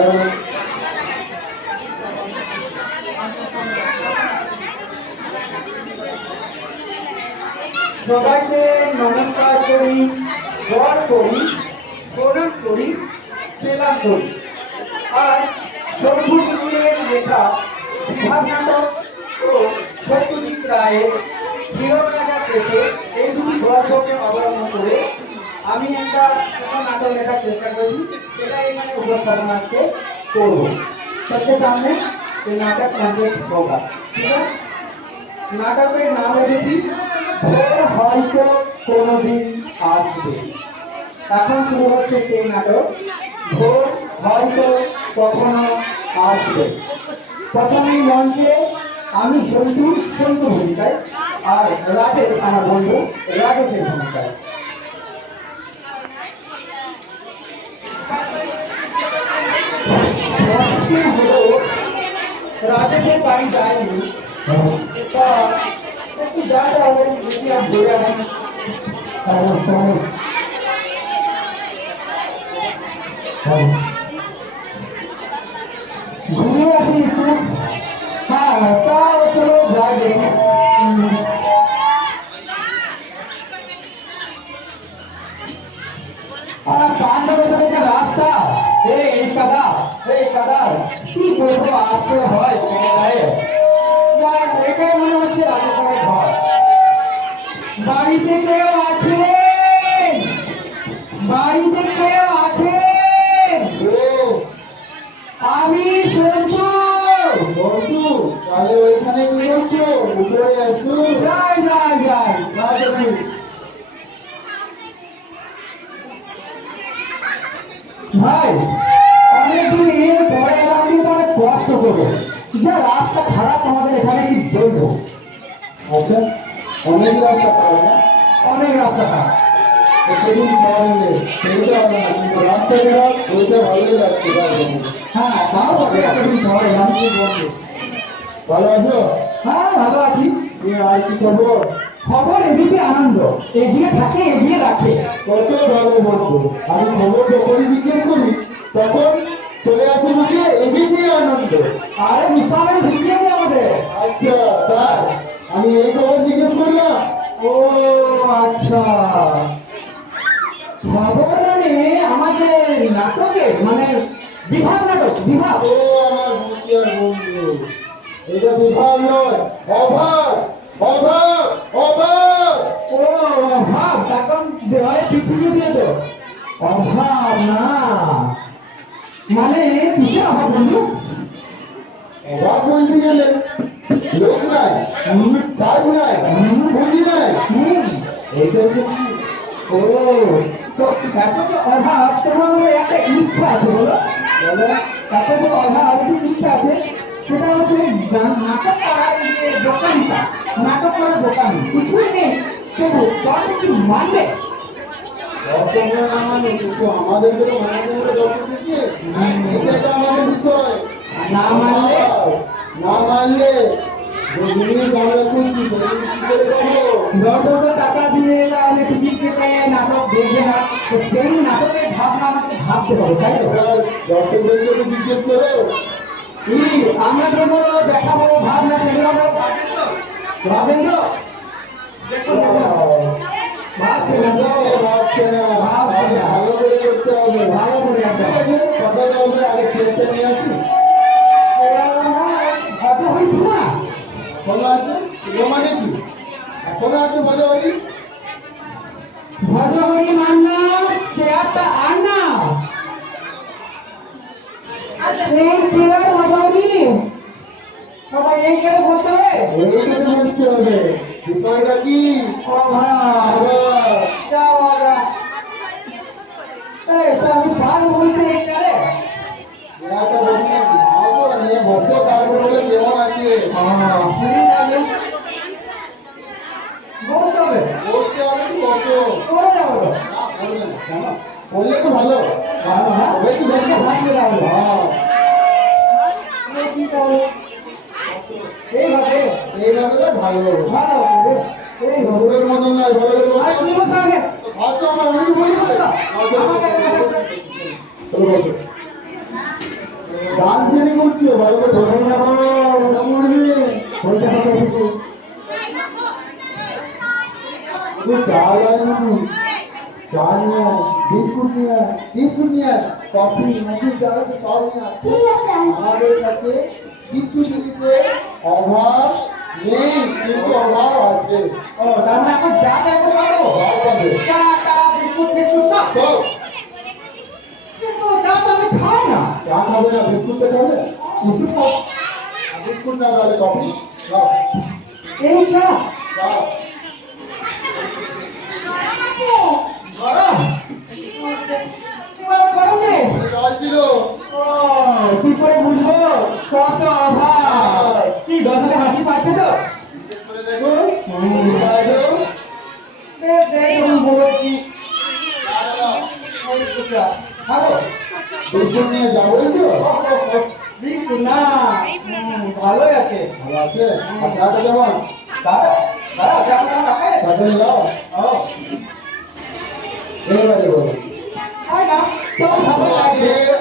সবাইকে নমস্কার করি, জয় করি, প্রণাম করি, সেলাম করি। আর শম্ভুগুরুর লেখা বিভাগ নাটক ও সত্যজিৎ রায়ের হীরক রাজা কেশে এই দুটি গল্পকে অবলম্বন করে আমি একটা ছোট নাটক লেখার চেষ্টা করেছি, সেটা এখানে উপস্থাপনা করবো। সত্যি সামনে এই নাটক কমপ্লিট হোক। ঠিক আছে, নাটকের নাম রেখেছি ভোর হয়তো কোনোদিন আসবে। এখন শুরু হচ্ছে সেই নাটক ভোর হয়তো কখনো আসবে। প্রথমেই মঞ্চে আমি সন্তু ভূমিকায়, আর রাজেশ আমার বন্ধু রাজেশের ভূমিকায়। রাজেশের বাড়ি যায়নি, একটু যা যাবে যদি আর ঘুরে আসি। ঘুরে আসি একটু। হ্যাঁ, তাও চলো যাবে। রাস্তা এই কাদা কি করবো, আসতে হয় এটাই মনে হচ্ছে রাজস্থানের ঘর। বাড়িতে কেউ আছে? বাড়িতে কেউ আছে? আমি সন্তু। তাহলে ওইখানে কি করছো? উপরে আসো। যাই ভাই, অনেকদিন পরে আমি অনেক কষ্ট করবো। যা রাস্তা খারাপ আমাদের এখানে কি বলবো। আচ্ছা, অনেক রাস্তা খারাপ, অনেক রাস্তা খারাপ। হ্যাঁ, তাও ভালো আছো? হ্যাঁ, ভালো আছি। আর কি খবর? খবর এদিকে আনন্দ, এগিয়ে থাকে এগিয়ে রাখে। কত ভালো বলছো। আমি খবর যখনই জিজ্ঞেস করি তখন চলে আসে মুখে এদিকে আনন্দ। আরে মিশালে ঢুকিয়েছে আমাদের। আচ্ছা, তাই আমি এই খবর জিজ্ঞেস করলাম। ও আচ্ছা, খবর মানে আমাদের নাটকে, মানে বিভাগ নাটক। বিভাগ? ও আমার হুঁশিয়ার বন্ধু, এটা বিভাগ নয়, অভাব। অভাব অভাব। ও অভাব, তখন দেওয়ালে পৃথিবী দিয়ে তো অভাব না, মানে কিসের অভাব বন্ধু? অভাব বলতে গেলে লোক নাই, কাজ নাই, পুঁজি নাই, এইটা হচ্ছে। ও তো এত যে অভাব, তোমার একটা ইচ্ছা আছে বলো? এত যে অভাব, ইচ্ছা আছে, সেটা হচ্ছে নাটক করার যে দোকানটা, নাটক করার দোকান কিছুই নেই, তবু দর্শক কি মানবে? আমাদের না মানলে দর্শক টাকা দিয়ে তাহলে টিকিট কেটে নাটক দেখবে না, তো সেই নাটকের ভাবনা আমাকে ভাবতে হবে, তাই তো? দর্শকদেরকে জিজ্ঞেস করো আমরা যেগুলো দেখাবো ভাবনা, সেগুলো আমরা ভাবেন তো? ভাবছে না তো, ভালো করে করতে হবে, ভালো করে কথা বলতে। আগে ছেলেটা নিয়ে আসি, এত হয়েছে না, ভালো আছে। মানে কি এখনো আছে ভজহরি? ভজহরি মান্না, চেয়ারটা আর না, সেই চেয়ার ভজহরি সবাই এই করে বসতে হবে, বসতে হবে। বিষয়টা কি? আমি কার বলতে এখানে বসে কার বলতে কেমন আছে? বলতে হবে, বলতে হবে, বসো করে যাবো। বললে তো ভালো, একটু দেখতে ভাঙতে যাবো। এইভাবে এইভাবে ভালো ভালো এই ঘরের মতন নয়, ঘরের মতন আমার গান ফেলে করছো ভালো করে ধরে যাবো মরবে হয়ে যাবে চাল আর চাল নিয়ে বিস্কুট নিয়ে কফি নাকি যা আছে সব নিয়ে আমাদের কাছে কিছু জিনিসে অভাব নেই কিন্তু অভাব আছে ও তার মানে এখন যা চাইবো সব পাবে চা টা বিস্কুট সব কিন্তু চা তো আমি খাই না চা খাবে না বিস্কুট তো খাবে বিস্কুট না তাহলে কফি এই চা গরম কি করে বুঝবো সব তো অভাব কি দশটা হাসি পাচ্ছে তো ভালোই আছে ভালো আছে আচ্ছা যেমন এবারে বলো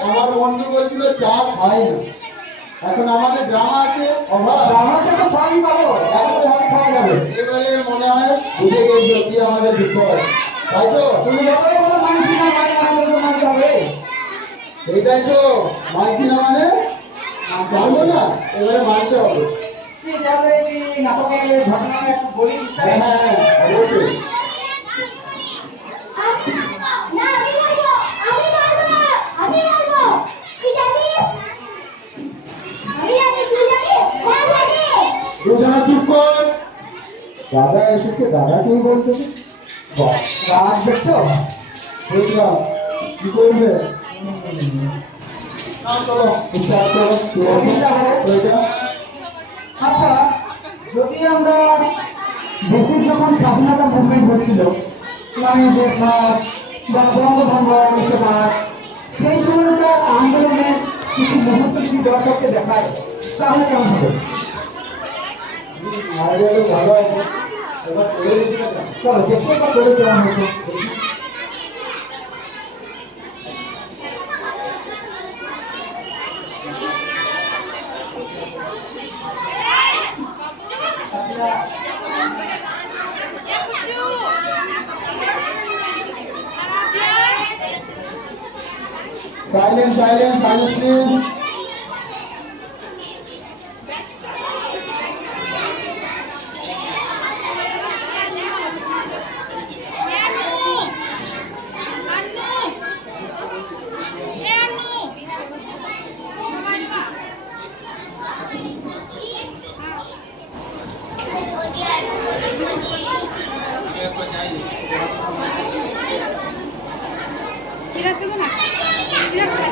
আমার বন্ধু বলছিল চা খাই না এখন আমাদের ড্রামা আছে ড্রামাতে তো সবই পাবো এখন সবই খাওয়া যাবে এবারে মনে হয় বুঝে গেছিল কি আমাদের বিষয় তাই তো তুমি যখন বলো মানছি না মানতে হবে এইটাই তো মানছি না মানে জানবো না এবারে মানতে হবে নাটকের ঘটনা একটু বলি হ্যাঁ অবশ্যই দাদা এসেছে দাদাকেই বলতে রাত দেখছো বুঝলাম কি করবে আচ্ছা যদি আমরা দেশের যখন স্বাধীনতা মুভমেন্ট হচ্ছিল মানে দেশভাগ বা বঙ্গভঙ্গ বিশ্বভাগ সেই সময়কার আন্দোলনের কিছু মুহূর্ত যদি দর্শককে দেখায় তাহলে কেমন হবে ভালো হবে এবার চলো দেখতে বা করে কেমন হয়েছে Silence, please. ঠিক আছে না ঠিক আছে